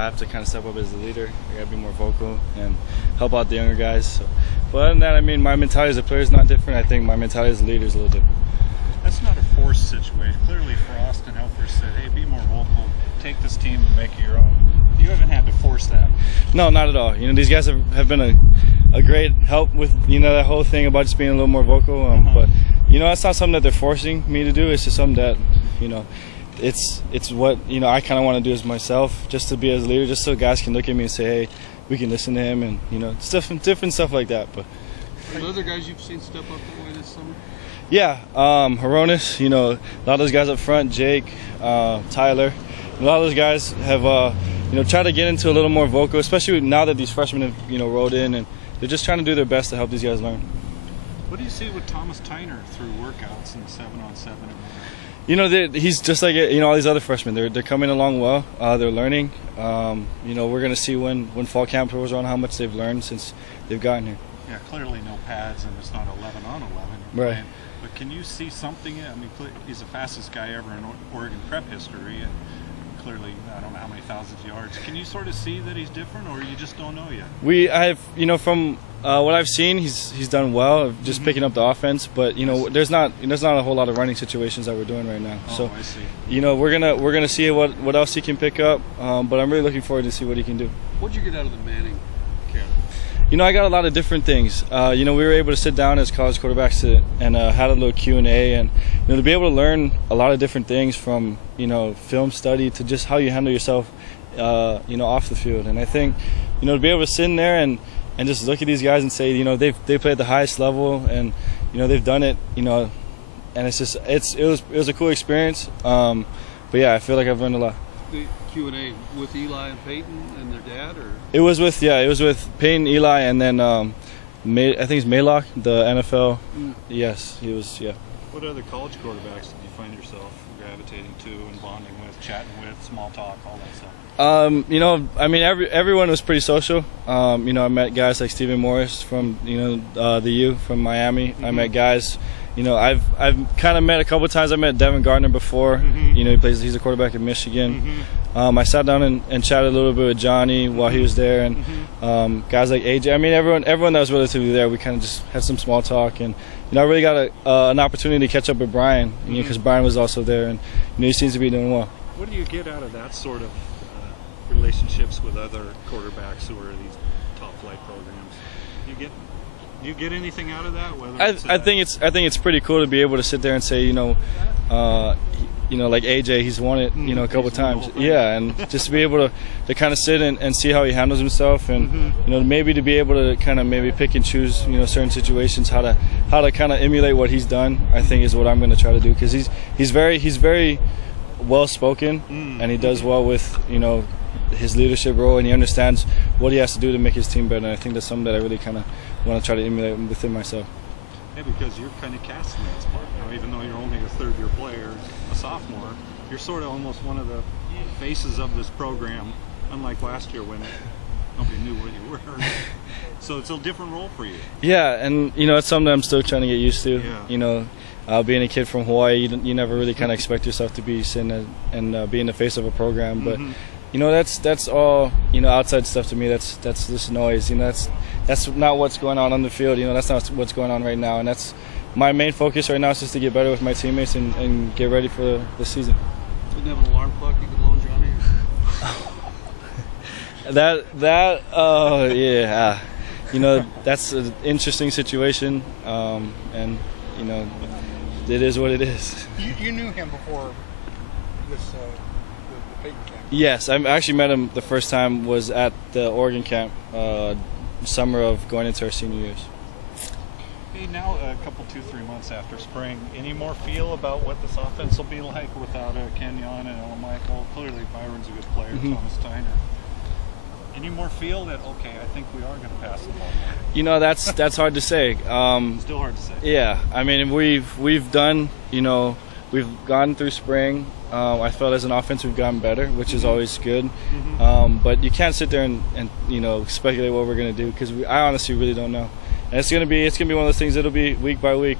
I have to kind of step up as the leader. I got to be more vocal and help out the younger guys. So, but other than that, I mean, my mentality as a player is not different. I think my mentality as a leader is a little different. That's not a forced situation. Clearly, Frost and Helfers said, "Hey, be more vocal. Take this team and make it your own." You haven't had to force that. No, not at all. You know, these guys have been a great help with, you know, that whole thing about just being a little more vocal. But you know, that's not something that they're forcing me to do. It's just something that, you know, it's what, you know, I kind of want to do as myself, just to be as a leader, just so guys can look at me and say, hey, we can listen to him, and you know, it's different stuff like that. But are there other guys you've seen step up that way this summer? Yeah, Horonis, you know, a lot of those guys up front, Jake, Tyler, a lot of those guys have, you know, tried to get into a little more vocal, especially now that these freshmen have, you know, rolled in, and they're just trying to do their best to help these guys learn. What do you see with Thomas Tyner through workouts and 7-on-7? You know, he's just like, you know, all these other freshmen. They're coming along well. They're learning. You know, we're going to see when fall camp rolls around how much they've learned since they've gotten here. Yeah, clearly no pads, and it's not 11-on-11. Right. But can you see something? I mean, he's the fastest guy ever in Oregon prep history, and clearly, I don't know how many thousands of yards. Can you sort of see that he's different, or you just don't know yet? I've, you know, from what I've seen, he's done well, just picking up the offense. But you know, there's not a whole lot of running situations that we're doing right now. Oh, so I see. You know, we're gonna see what else he can pick up. But I'm really looking forward to see what he can do. What did you get out of the Manning camp? You know, I got a lot of different things. You know, we were able to sit down as college quarterbacks and had a little Q&A, and you know, to be able to learn a lot of different things from, you know, film study to just how you handle yourself, you know, off the field. And I think, you know, to be able to sit in there and just look at these guys and say, you know, they play at the highest level, and you know, they've done it, you know, and it's just it was a cool experience. But yeah, I feel like I've learned a lot. The Q&A with Eli and Peyton and their dad, or? It was with Peyton, Eli, and then I think it's Maylock, the NFL. Yes, he was. Yeah. What other college quarterbacks did you find yourself gravitating to and bonding with, chatting with, small talk, all that stuff? You know, I mean, everyone was pretty social. You know, I met guys like Stephen Morris from, you know, the U from Miami. I met guys. You know, I've kind of met a couple of times. I met Devin Gardner before. You know, he's a quarterback in Michigan. I sat down and chatted a little bit with Johnny while he was there, and guys like AJ. I mean, everyone that was relatively there. We kind of just had some small talk, and you know, I really got an opportunity to catch up with Brian, because Brian was also there, and you know, he seems to be doing well. What do you get out of that sort of relationships with other quarterbacks who are these top flight programs? Do you get anything out of that? I think it's pretty cool to be able to sit there and say, you know, like AJ, he's won it, you know, a couple of times. Yeah, and just to be able to kind of sit and see how he handles himself, and you know, maybe to be able to kind of maybe pick and choose, you know, certain situations, how to kind of emulate what he's done. I think is what I'm going to try to do, because he's very well spoken, and he does well with, you know, his leadership role, and he understands what he has to do to make his team better. And I think that's something that I really kind of want to try to emulate within myself. Yeah, because you're kind of casting that spot now, even though you're only a third-year player, a sophomore. You're sort of almost one of the faces of this program, unlike last year when nobody knew what you were. So it's a different role for you. Yeah, and you know, it's something I'm still trying to get used to. Yeah. You know, being a kid from Hawaii, you never really kind of expect yourself to be sitting and being the face of a program, but. You know, that's all, you know, outside stuff to me. That's just noise. You know, that's not what's going on the field. You know, that's not what's going on right now. And that's my main focus right now, is just to get better with my teammates and get ready for the season. Didn't have an alarm clock you could loan Johnny? Yeah. You know, that's an interesting situation, and you know, it is what it is. You knew him before this the Peyton camp. Yes, I actually met him the first time was at the Oregon camp, summer of going into our senior years. Hey, now a couple, 2-3 months after spring, any more feel about what this offense will be like without Kenyon and Ella Michael? Clearly Byron's a good player, Thomas Tyner. Any more feel that, okay, I think we are going to pass the ball? You know, that's hard to say. Still hard to say. Yeah, I mean, we've done, you know, we've gone through spring. I felt as an offense we've gotten better, which is always good. But you can't sit there and you know, speculate what we're going to do, because I honestly really don't know. And it's going to be one of those things. It'll be week by week.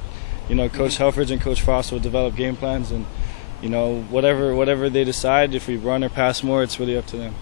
You know, Coach Helfrich and Coach Frost will develop game plans, and you know, whatever they decide, if we run or pass more, it's really up to them.